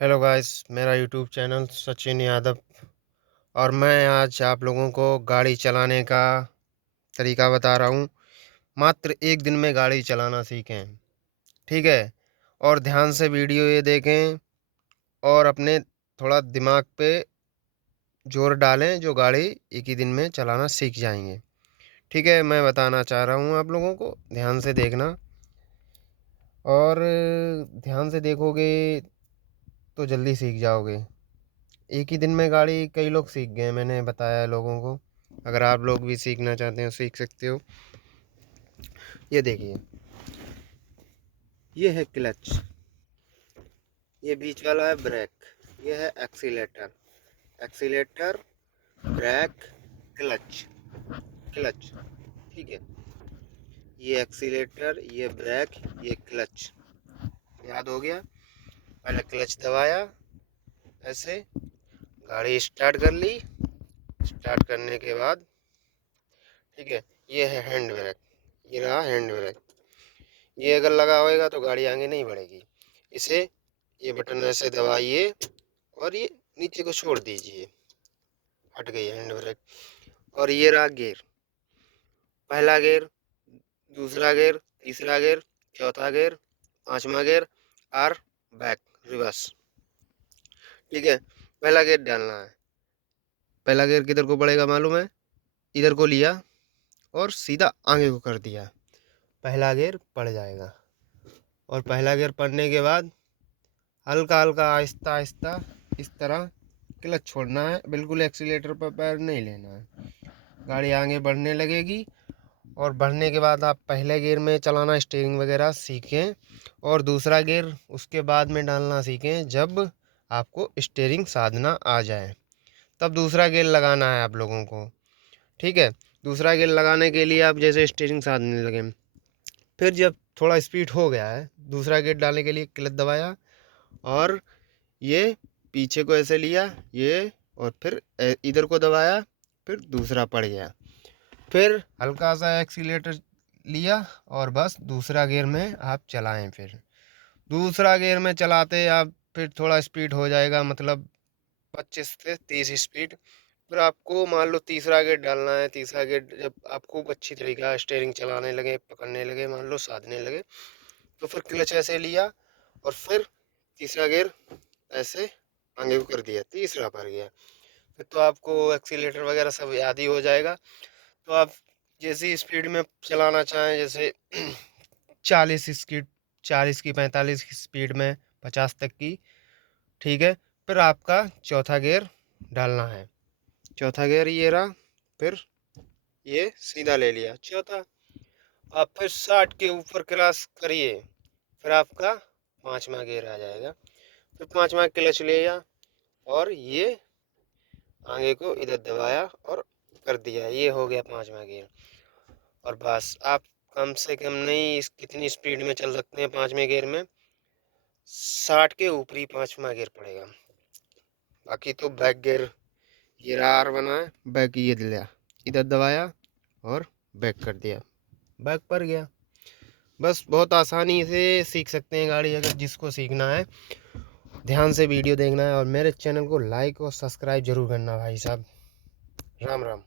Hello guys, मेरा YouTube channel Sachin Yadav और मैं आज आप लोगों को गाड़ी चलाने का तरीका बता रहा हूँ। मात्र एक दिन में गाड़ी चलाना सीखें, ठीक है। और ध्यान से वीडियो ये देखें और अपने थोड़ा दिमाग पे जोर डालें, जो गाड़ी एक ही दिन में चलाना सीख जाएंगे, ठीक है। मैं बताना चाह रहा हूँ, आप लोगों को ध्यान से देखना और ध्यान से देखोगे तो जल्दी सीख जाओगे। एक ही दिन में गाड़ी कई लोग सीख गए, मैंने बताया है लोगों को। अगर आप लोग भी सीखना चाहते हो सीख सकते हो। ये देखिए, ये है क्लच, ये बीच वाला है ब्रेक, ये है accelerator. Accelerator, brake, clutch, clutch, ठीक है। ये एक्सीलेटर, ये ब्रेक, ये क्लच, याद हो गया। पहले क्लच दबाया, ऐसे गाड़ी स्टार्ट कर ली। स्टार्ट करने के बाद, ठीक है, ये है हैंड ब्रेक, ये रहा हैंड ब्रेक। ये अगर लगा होएगा तो गाड़ी आगे नहीं बढ़ेगी। इसे, ये बटन ऐसे दबाइए और ये नीचे को छोड़ दीजिए, हट गई हैंड ब्रेक। और ये रहा गियर, पहला गियर, दूसरा गियर, तीसरा गियर, चौथा गियर, पांचवा गियर और बैक, रिवर्स, ठीक है। पहला गियर डालना है। पहला गियर किधर को पड़ेगा मालूम है? इधर को लिया और सीधा आगे को कर दिया, पहला गियर पड़ जाएगा। और पहला गियर पड़ने के बाद हल्का हल्का आहिस्ता आहिस्ता इस तरह क्लच छोड़ना है, बिल्कुल एक्सीलेटर पर पैर नहीं लेना है। गाड़ी आगे बढ़ने लगेगी और बढ़ने के बाद आप पहले गियर में चलाना स्टीयरिंग वगैरह सीखें और दूसरा गियर उसके बाद में डालना सीखें। जब आपको स्टीयरिंग साधना आ जाए तब दूसरा गियर लगाना है आप लोगों को, ठीक है। दूसरा गियर लगाने के लिए आप जैसे स्टीयरिंग साधने लगे, फिर जब थोड़ा स्पीड हो गया है, दूसरा गियर डालने के लिए क्लच दबाया और ये पीछे को ऐसे लिया, ये, और फिर इधर को दबाया, फिर दूसरा पड़ गया। फिर हल्का सा एक्सीलेटर लिया और बस दूसरा गियर में आप चलाएं। फिर दूसरा गियर में चलाते आप फिर थोड़ा स्पीड हो जाएगा, मतलब 25 से 30 स्पीड। फिर आपको मान लो तीसरा गियर डालना है। तीसरा गियर जब आप खूब अच्छी तरीका स्टेयरिंग चलाने लगे, पकड़ने लगे, मान लो साधने लगे, तो फिर क्लच ऐसे लिया और फिर तीसरा गियर ऐसे आगे को कर दिया, तीसरा भर गया। फिर तो आपको एक्सीलेटर वगैरह सब याद ही हो जाएगा। तो आप जैसी स्पीड में चलाना चाहें, जैसे 40 स्पीड, 40 की, 45 की स्पीड में, 50 तक की, ठीक है। फिर आपका चौथा गियर डालना है। चौथा गियर ये रहा, फिर ये सीधा ले लिया चौथा। आप फिर 60 के ऊपर क्रॉस करिए, फिर आपका पांचवा गियर आ जाएगा। फिर पांचवा क्लच लिया और ये आगे को इधर दबाया और कर दिया, ये हो गया पांचवा गियर। और बस आप कम से कम नहीं, इस कितनी स्पीड में चल सकते हैं पांचवें गियर में? 60 के ऊपर ही पांचवा गियर पड़ेगा। बाकी तो बैक गियर, ये आर बना है, बैक ये दिया, इधर दबाया और बैक कर दिया, बैक पर गया। बस बहुत आसानी से सीख सकते हैं गाड़ी, अगर जिसको सीखना है ध्यान से वीडियो देखना है और मेरे चैनल को लाइक और सब्सक्राइब जरूर करना भाई साहब। राम राम।